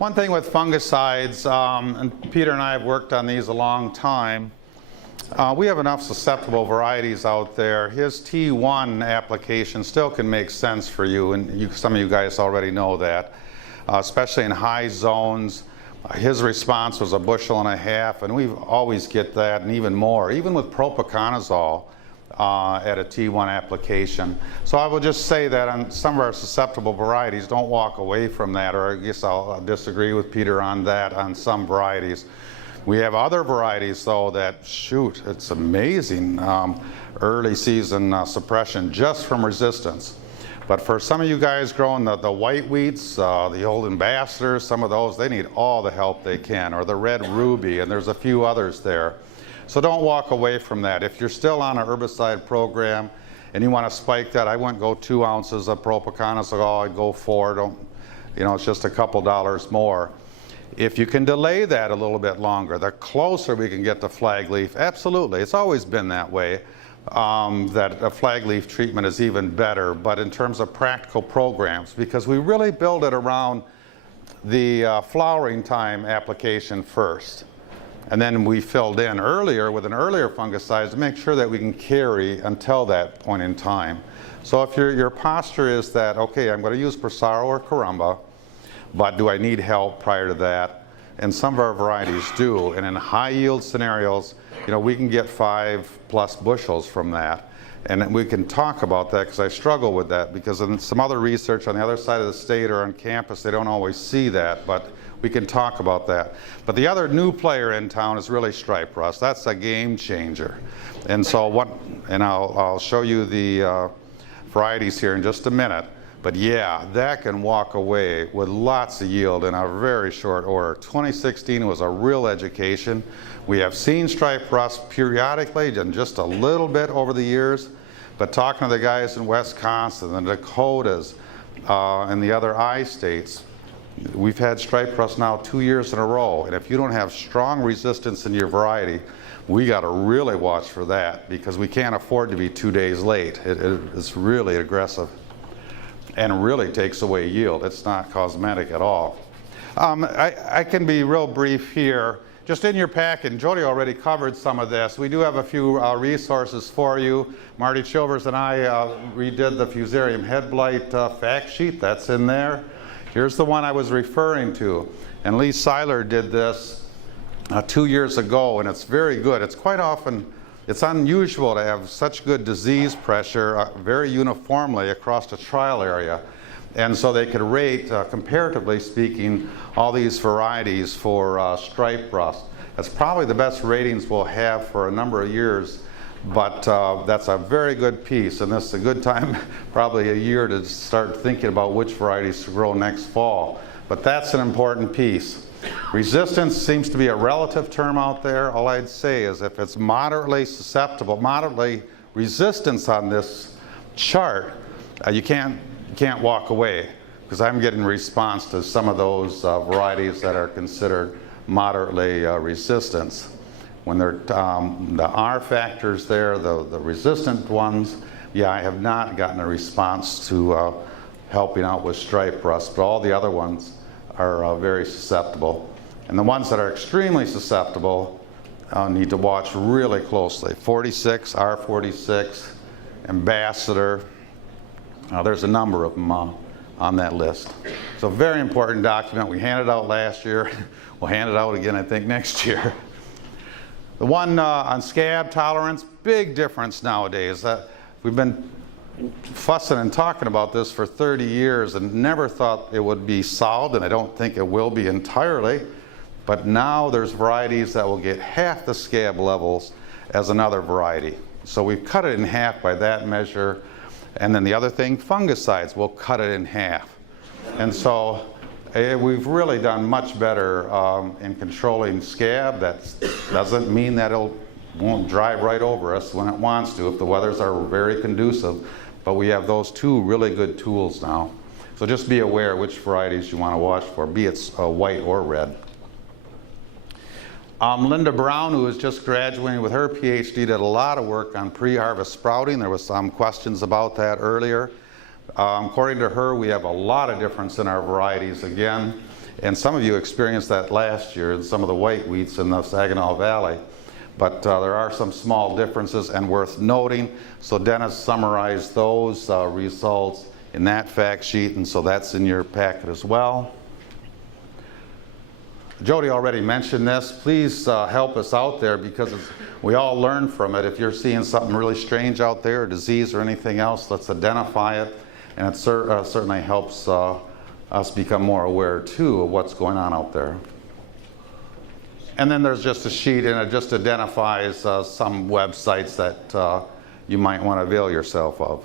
One thing with fungicides, and Peter and I have worked on these a long time, we have enough susceptible varieties out there. His T1 application still can make sense for you, and some of you guys already know that, especially in high zones. His response was 1.5 bushels, and we always get that and even more, even with propiconazole at a T1 application. So I will just say that on some of our susceptible varieties, don't walk away from that, or I guess I'll disagree with Peter on that on some varieties. We have other varieties, though, that, shoot, it's amazing early season suppression just from resistance. But for some of you guys growing the white wheats, the old ambassadors, some of those, they need all the help they can, or the red ruby, and there's a few others there. So don't walk away from that. If you're still on an herbicide program and you want to spike that, I wouldn't go 2 ounces of propiconazole, I'd go 4. Don't, you know, it's just a couple dollars more. If you can delay that a little bit longer, the closer we can get to flag leaf, absolutely. It's always been that way, that a flag leaf treatment is even better. But in terms of practical programs, because we really build it around the flowering time application first. And then we filled in earlier with an earlier fungicide to make sure that we can carry until that point in time. So if your posture is that, okay, I'm going to use Fusarium or Caramba, but do I need help prior to that? And some of our varieties do. And in high yield scenarios, you know, we can get 5+ bushels from that. And we can talk about that, because I struggle with that, because in some other research on the other side of the state or on campus, they don't always see that, but we can talk about that. But the other new player in town is really stripe rust. That's a game changer. And so I'll show you the varieties here in just a minute. But yeah, that can walk away with lots of yield in a very short order. 2016 was a real education. We have seen stripe rust periodically and just a little bit over the years, but talking to the guys in Wisconsin, the Dakotas, and the other I states, we've had stripe rust now 2 years in a row. And if you don't have strong resistance in your variety, we got to really watch for that, because we can't afford to be 2 days late. It's really aggressive and really takes away yield. It's not cosmetic at all. I can be real brief here. Just in your packet, Jody already covered some of this. We do have a few resources for you. Marty Chilvers and I redid the Fusarium head blight fact sheet. That's in there. Here's the one I was referring to. And Lee Seiler did this 2 years ago, and it's very good. It's quite often, it's unusual to have such good disease pressure very uniformly across the trial area. And so they could rate, comparatively speaking, all these varieties for stripe rust. That's probably the best ratings we'll have for a number of years, but that's a very good piece, and this is a good time, probably a year, to start thinking about which varieties to grow next fall. But that's an important piece. Resistance seems to be a relative term out there. All I'd say is if it's moderately susceptible, moderately resistance on this chart, you can't walk away, because I'm getting response to some of those varieties that are considered moderately resistant. When they're the R factors there, the resistant ones, yeah, I have not gotten a response to helping out with stripe rust, but all the other ones are very susceptible. And the ones that are extremely susceptible need to watch really closely. 46, R46, Ambassador. There's a number of them on that list. So a very important document. We handed it out last year. We'll hand it out again, I think, next year. The one on scab tolerance, big difference nowadays. We've been fussing and talking about this for 30 years and never thought it would be solved, and I don't think it will be entirely. But now there's varieties that will get half the scab levels as another variety. So we've cut it in half by that measure. And then the other thing, fungicides will cut it in half. And so we've really done much better in controlling scab. That doesn't mean that it won't drive right over us when it wants to if the weathers are very conducive. But we have those two really good tools now. So just be aware which varieties you want to watch for, be it white or red. Linda Brown, who is just graduating with her PhD, did a lot of work on pre-harvest sprouting. There was some questions about that earlier. According to her, we have a lot of difference in our varieties again, and some of you experienced that last year in some of the white wheats in the Saginaw Valley. But there are some small differences and worth noting. So Dennis summarized those results in that fact sheet, and so that's in your packet as well. Jody already mentioned this. Please help us out there, because we all learn from it. If you're seeing something really strange out there, a disease or anything else, let's identify it. And it certainly helps us become more aware, too, of what's going on out there. And then there's just a sheet, and it just identifies some websites that you might want to avail yourself of.